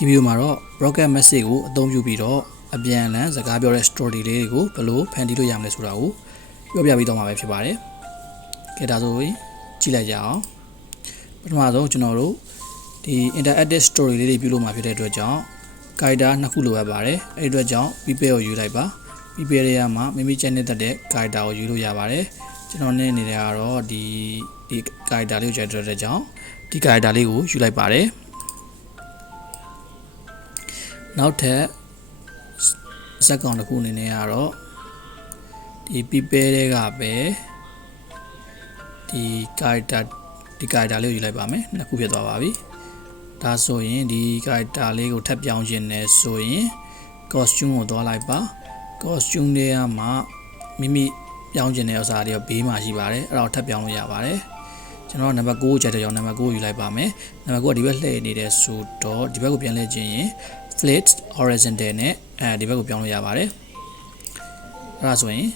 ဒီဗီဒီယိုမှာတော့ broadcast message ကိုအသုံးပြုပြီးတော့အပြန်အလှန်စကားပြောတဲ့ story လေးတွေကိုဘယ်လိုဖန်တီးလို့ရမလဲဆိုတာကိုပြောပြပေးတော့မှာပဲဖြစ်ပါတယ်။ကဲဒါဆိုရင်ကြည့်လိုက်ကြအောင်။ပထမဆုံးကျွန်တော်တို့ဒီ interactive story လေးတွေပြုလုပ်မှာဖြစ်တဲ့အတွက်ကြောင့် character နှစ်ခုလိုအပ်ပါတယ်။အဲဒီအတွက်ကြောင့် prepare ကိုယူလိုက်ပါ။ prepare ရမှာမိမိချက်နဲ့တက်တဲ့ character ကိုယူလို့ရပါတယ်။ကျွန်တော်နဲ့နေတယ်ကတော့ဒီ character လေးကိုကြိုက်တဲ့ကြောင့်ဒီ character လေးကိုယူလိုက်ပါတယ်။နောက်ထပ်ဇက်ကောင်တစ်ခုအနေနဲ့ကတော့ဒီ prepare တွေကပဲဒီ character လေးကိုယူလိုက်ပါမယ်နှစ်ခုဖြစ်သွားပါပြီဒါဆိုရင်ဒီ character လေးကိုထပ်ပြောင်းခြင်းနဲ့ဆိုရင် costume ကိုသွားလိုက်ပါ costume တွေကမှမိမိပြောင်းခြင်းတဲ့ဥစ္စာတွေဘေးမှာရှိပါတယ်အဲ့ဒါကိုထပ်ပြောင်းလို့ရပါတယ်ကျွန်တော်နံပါတ်6ကိုချက်တဲ့ကြောင့်နံပါတ်6ကိုယူလိုက်ပါမယ်နံပါတ်6ကဒီဘက်လှည့်နေတယ်ဆိုတော့ဒီဘက်ကိုပြန်လှည့်ခြင်းရင် flip horizontal နဲ့ဒီဘက်ကိုပြောင်းလို့ရပါတယ်အဲ့ဒါဆိုရင်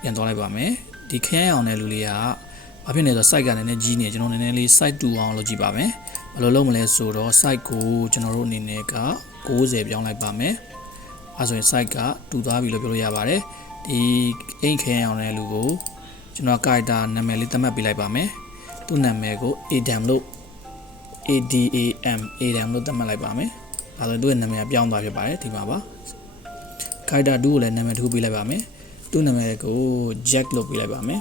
ပြန်သွားလိုက်ပါမယ်ဒီခရမ်းအောင်တဲ့လူလေးကဘာဖြစ်နေလဲဆိုတော့ site ကနည်းနည်းကြီးနေကျွန်တော်နည်းနည်းလေး site တူအောင်လုပ်ကြည့်ပါမယ်ဘယ်လိုလုပ်မလဲဆိုတော့ site ကိုကျွန်တော်တို့အနေနဲ့က90ပြောင်းလိုက်ပါမယ်အဲ့ဆိုရင် site ကတူသွားပြီလို့ပြောလို့ရပါတယ်ဒီအိမ်ခရမ်းအောင်တဲ့လူကိုကျွန်တော် character နာမည်လေးသတ်မှတ်ပေးလိုက်ပါမယ်သူ့နာမည်ကို Adam လို့ Adam လို့သတ်မှတ်လိုက်ပါမယ်ဒါဆိုသူ့ရဲ့နာမည်ကပြောင်းသွားဖြစ်ပါတယ်ဒီမှာပါ character 2ကိုလည်းနာမည်တစ်ခုပေးလိုက်ပါမယ်သူ့နာမည်ကို Jack လို့ပေးလိုက်ပါမယ်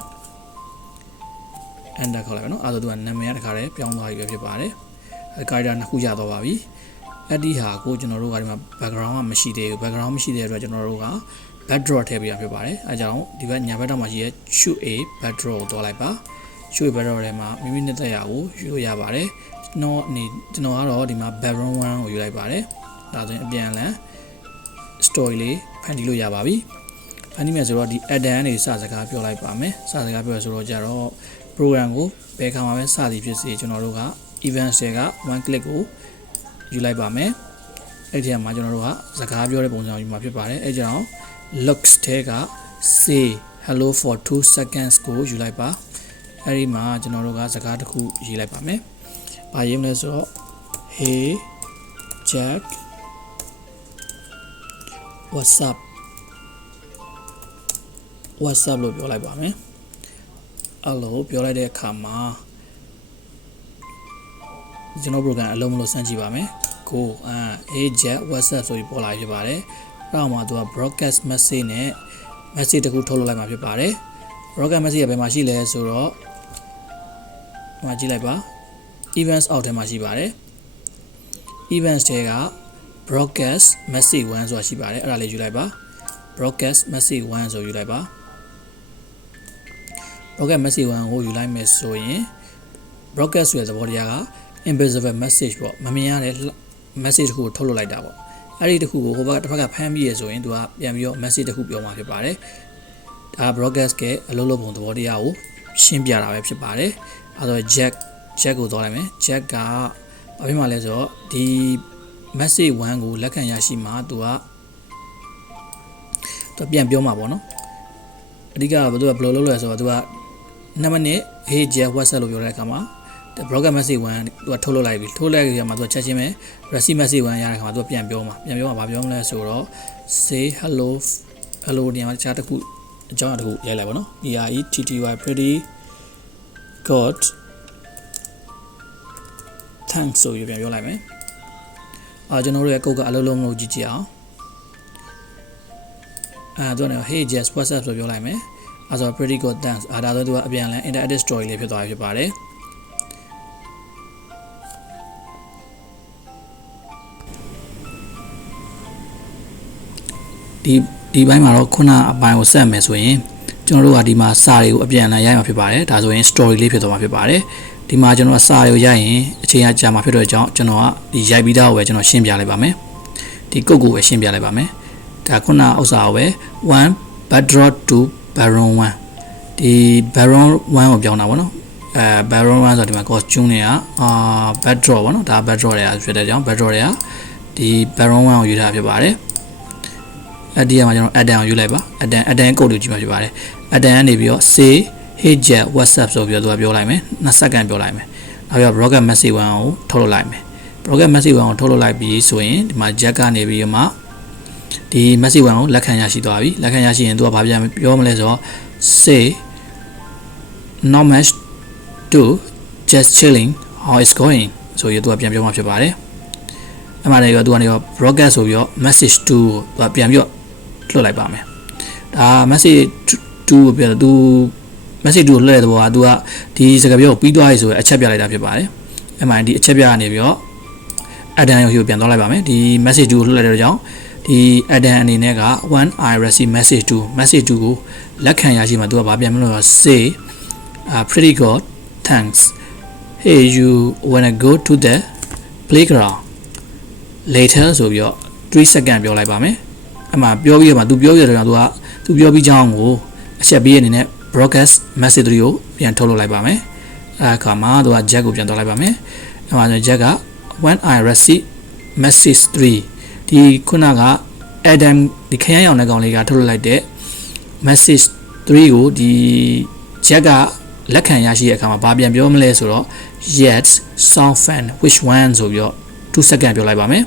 enter ခေါ်လိုက်ပါနော်အဲ့ဒါသူကနာမည်ကတခါတည်းပြောင်းသွားပြီပဲဖြစ်ပါတယ်အဲ character နှစ်ခုရသွားပါပြီအဲ့ဒီဟာကိုကျွန်တော်တို့ကဒီမှာ background ကမရှိသေးဘူး background မရှိတဲ့အတွက်ကျွန်တော်တို့က backdrop ထည့်ပေးရဖြစ်ပါတယ်အဲကြောင့်ဒီဘက်ညာဘက်တော့မှရှိရဲ shoot a backdrop ကိုတွားလိုက်ပါ shoot a backdrop ထဲမှာမိမိနဲ့တက်ရကိုယူလို့ရပါတယ်ကျွန်တော်ကတော့ဒီမှာ background 1ကိုယူလိုက်ပါတယ်ဒါဆိုရင်အပြန်အလှန် story လေးဖန်တီးလို့ရပါပြီဖန်တီးမယ်ဆိုတော့ဒီ Adam နေစစကားပြောလိုက်ပါမယ်စစကားပြောရဆိုတော့ကြတော့ program ကိုဘယ်ခါမှပဲစသည်ဖြစ်စေကျွန်တော်တို့က events တွေက one click ကိုယူလိုက်ပါမယ်အဲ့ဒီမှာကျွန်တော်တို့ကစကားပြောတဲ့ပုံစံယူမှာဖြစ်ပါတယ်အဲ့ကြောင့် looks တဲက say hello for 2 seconds ကိုယူလိုက်ပါအဲ့ဒီမှာကျွန်တော်တို့ကစကားတစ်ခုရေးလိုက်ပါမယ်ဘာရေးမလဲဆိုတော့ hey Jack what's up လို့ပြောလိုက်ပါမယ်အဲ့လိုပြောလိုက်တဲ့အခါမှာကျွန်တော် program အလုံးမလို့စမ်းကြည့်ပါမယ်ကိုhey Jack what's up ဆိုပြီးပေါ်လာဖြစ်ပါတယ်အဲ့တော့မှသူက broadcast message နဲ့ message တခုထုတ်လုပ်လိုက်မှာဖြစ်ပါတယ် broadcast message ကဘယ်မှာရှိလဲဆိုတော့ဒီမှာကြည့်လိုက်ပါ events အောက်ထဲမှာရှိပါတယ် events တွေက broadcast message 1ဆိုတာရှိပါတယ်အဲ့ဒါလေးယူလိုက်ပါ broadcast message 1ဆိုယူလိုက်ပါ broadcast message 1ကိုယူလိုက်မယ်ဆိုရင် broadcast ဆိုတဲ့သဘောတရားက invisible message ပေါ့မမြင်ရတဲ့ message တခုကိုထုတ်လုပ်လိုက်တာပေါ့အဲ့ဒီတခုကိုဟိုဘက်တစ်ဖက်ကဖမ်းပြီးရဆိုရင်သူကပြန်ပြီးတော့ message တခုပြောမှာဖြစ်ပါတယ်ဒါ broadcast ရဲ့အလုပ်လုပ်ပုံသဘောတရားကိုရှင်းပြတာပဲဖြစ်ပါတယ်အဲဆို Jack ကိုသွားလိုက်မယ် Jack ကဘာဖြစ်မှလဲဆိုတော့ဒီ message 1ကိုလက်ခံရရှိမှသူပြန်ပြောမှာပေါ့နော်အဓိကကသူကဘယ်လိုလုပ်လဲဆိုတော့သူက2မိနစ် hey Jack what's up လို့ပြောတဲ့အခါမှာ broadcast message 1သူကထုတ်လုပ်လိုက်ပြီထုတ်လိုက်ရမှာသူကချက်ချင်းပဲ receive message 1ရတဲ့အခါမှာသူကပြန်ပြောမှာဘာပြောမလဲဆိုတော့ say hello ဒီမှာတခြားတစ်ခုအကြောင်းတစ်ခုရေးလိုက်ပါနော် pretty good thanks ဆိုပြီးပြန်ပြောလိုက်မယ်ကျွန်တော်တို့ရဲ့ကုတ်ကအလုံးလုံးမလို့ကြည့်ကြအောင်သူက hey Jess what's up ဆိုပြောလိုက်မယ်ဆိုတော့ pretty good thanks ဒါဆိုသူကအပြန်လန် interactive story လေးဖြစ်သွားပြီဖြစ်ပါတယ်ဒီဘိုင်းမှာတော့ခုနအပိုင်းကိုဆက်မယ်ဆိုရင်ကျွန်တော်တို့ကဒီမှာစာတွေကိုအပြန်အလှန်ရိုက်မှာဖြစ်ပါတယ်ဒါဆိုရင် story လေးဖြစ်သွားမှာဖြစ်ပါတယ်ဒီမှာကျွန်တော်ကစာတွေကိုရိုက်ရင်အချိန်ကြာမှာဖြစ်တဲ့အကြောင်းကျွန်တော်ကဒီရိုက်ပြီးသားကိုပဲကျွန်တော်ရှင်းပြလိုက်ပါမယ်ဒီကုတ်ကိုပဲရှင်းပြလိုက်ပါမယ်ဒါခုနဥစ္စာကိုပဲ1 backdrop to background 1ဒီ background 1ကိုပြောင်းတာပေါ့နော်background 1ဆိုဒီမှာ costume တွေကbackdrop ပေါ့နော်ဒါ backdrop တွေကဖြစ်တဲ့အကြောင်း backdrop တွေကဒီ background 1ကိုယူထားဖြစ်ပါတယ်အဲ့ဒီမှာကျွန်တော် Adam ကိုယူလိုက်ပါ Adam ကုတ်လို့ကြည့်မှာဖြစ်ပါတယ် Adam ကနေပြီးတော့ say hey Jack what's up ဆိုပြီးတော့သူကပြောလိုက်မယ်2 second ပြောလိုက်မယ်နောက်ပြီးတော့ broadcast message 1ကိုထုတ်လုပ်လိုက်မယ် broadcast message 1ကိုထုတ်လုပ်လိုက်ပြီးဆိုရင်ဒီမှာ jack ကနေပြီးတော့မှဒီ message 1ကိုလက်ခံရရှိသွားပြီလက်ခံရရှိရင်သူကဘာပြန်ပြောမလဲဆိုတော့ say not much to just chilling how it's going ဆိုရသူကပြန်ပြောမှာဖြစ်ပါတယ်အဲ့မှာလည်းသူကနေ broadcast ဆိုပြီးတော့ message 2ကိုသူကပြန်ပြီးတော့လွှတ်လိုက်ပါမယ်ဒါ message 2ကိုပြန်သူ message 2ကိုလွှတ်တဲ့ဘောကသူကဒီစကားပြောကိုပြီးသွားပြီဆိုရင်အချက်ပြလိုက်တာဖြစ်ပါတယ်အဲ့မှာဒီအချက်ပြကနေပြီးတော့ add-on ကိုပြန်သွားလိုက်ပါမယ်ဒီ message 2ကိုလွှတ်လိုက်တဲ့ကြောင့်ဒီ add-on အနေနဲ့က when I receive message 2ကိုလက်ခံရရှိမှာသူကဗာပြန်မလို့ say pretty good thanks hey you wanna go to the playground later ဆိုပြီးတော့3 second ပြောလိုက်ပါမယ်အဲ့မှာပြောပြီးတော့မှသူပြောပြတဲ့ကြောင့်သူပြောပြီးကြောင်းကိုအချက်ပေးရအနေနဲ့ broadcast message 3ကိုပြန်ထုတ်လုပ်လိုက်ပါမယ်အဲ့အခါမှာသူက jack ကိုပြန်သွားလိုက်ပါမယ်အဲ့မှာ jack က when I receive message 3ဒီခုနက Adam ဒီခရမ်းရောင်တဲ့ကောင်လေးကထုတ်လုပ်လိုက်တဲ့ message 3ကိုဒီ jack ကလက်ခံရရှိတဲ့အခါမှာဘာပြန်ပြောမလဲဆိုတော့ yet sound fan which one ဆိုပြီးတော့2 second ပြောလိုက်ပါမယ်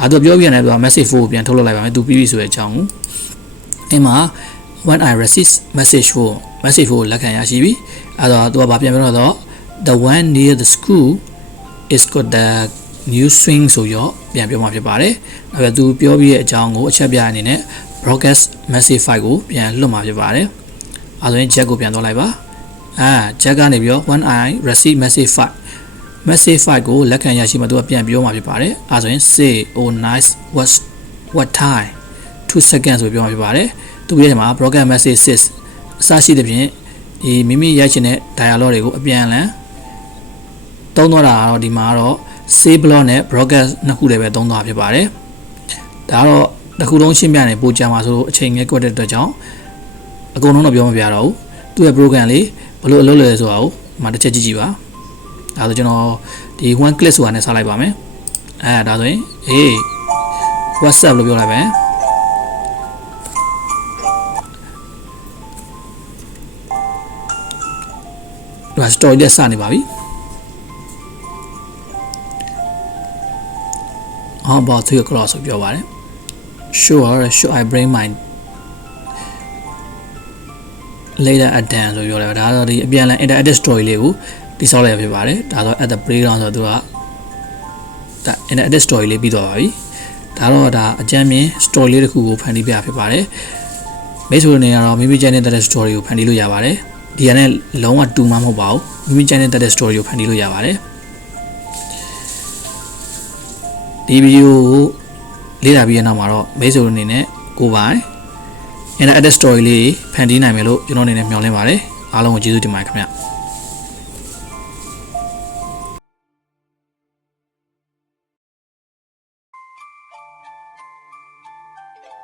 အဲ့တော့ပြောပြရတယ်သူက message 4ကိုပြန်ထုတ်လုပ်လိုက်ပါမယ်သူပြီးပြီဆိုတဲ့အကြောင်းကိုအဲ့မှာ when I receive message 4ကိုလက်ခံရရှိပြီအဲ့တော့သူကဘာပြန်ပြောတော့ the one near the school is got the new swing ဆိုရောပြန်ပြောမှာဖြစ်ပါတယ်အဲ့တော့သူပြောပြီးတဲ့အကြောင်းကိုအချက်ပြအနေနဲ့ broadcast message 5ကိုပြန်လွှတ်မှာဖြစ်ပါတယ်အဲ့ဆိုရင် jack ကိုပြန်သွားလိုက်ပါjack ကနေပြီးတော့ when I receive message 5ကိုလက်ခံရရှိမှသူကပြန်ပြောမှာဖြစ်ပါတယ်အဲ့ဆိုရင် say oh nice what time 2 seconds ဆိုပြောမှာဖြစ်ပါတယ်သူပြရမှာ broadcast message 6အစရှိတဲ့ဖြင့်ဒီမိမိရိုက်ချင်တဲ့ dialogue တွေကိုအပြန်အလှန်သုံးသွားတာကတော့ဒီမှာတော့ say block နဲ့ broadcast နှစ်ခုတည်းပဲသုံးသွားဖြစ်ပါတယ်ဒါကတော့တစ်ခုလုံးရှင်းပြနေပို့ကြမှာဆိုလို့အချိန်ငယ်ကွက်တဲ့အတွက်ကြောင့်အကုန်လုံးတော့ပြောမပြတော့ဘူးသူ့ရဲ့ program လေးဘယ်လိုအလုပ်လုပ်လဲဆိုတာကိုမှတစ်ချက်ကြည့်ကြည့်ပါဒါဆိုကျွန်တော်ဒီ one click ဆိုတာနဲ့စလိုက်ပါမယ်ဒါဆိုရင် WhatsApp လို့ပြောလိုက်မယ်ဒါ story လေးစနေပါပြီabout 3 o'clock ဆိုပြောပါတယ် sure should I bring my later at dan ဆိုပြောတယ်ဒါတော့ဒီအပြန်အလှန် interactive story လေးကိုတိစောက်လိုက်ရဖြစ်ပါတယ်ဒါတော့ at the playground ဆိုတော့သူကဒါ interactive story လေးပြီးတော့ပါပြီဒါတော့ဒါအကြမ်းမြင် story လေးတစ်ခုကိုဖန်တီးပြဖြစ်ပါတယ်မိတ်ဆွေတွေကတော့မိမိကျန်တဲ့ story ကိုဖန်တီးလို့ရပါတယ်ဒီကနေ့လုံးဝတူမှမဟုတ်ပါဘူးမိမိကျန်တဲ့ story ကိုဖန်တီးလို့ရပါတယ်ဒီဗီဒီယိုကိုလေ့လာပြီးတဲ့နောက်မှာတော့မိတ်ဆွေအနေနဲ့ကိုပိုင် interactive story လေးဖန်တီးနိုင်မယ်လို့ကျွန်တော်အနေနဲ့မျှော်လင့်ပါတယ်အားလုံးကိုကျေးဇူးတင်ပါတယ်ခင်ဗျ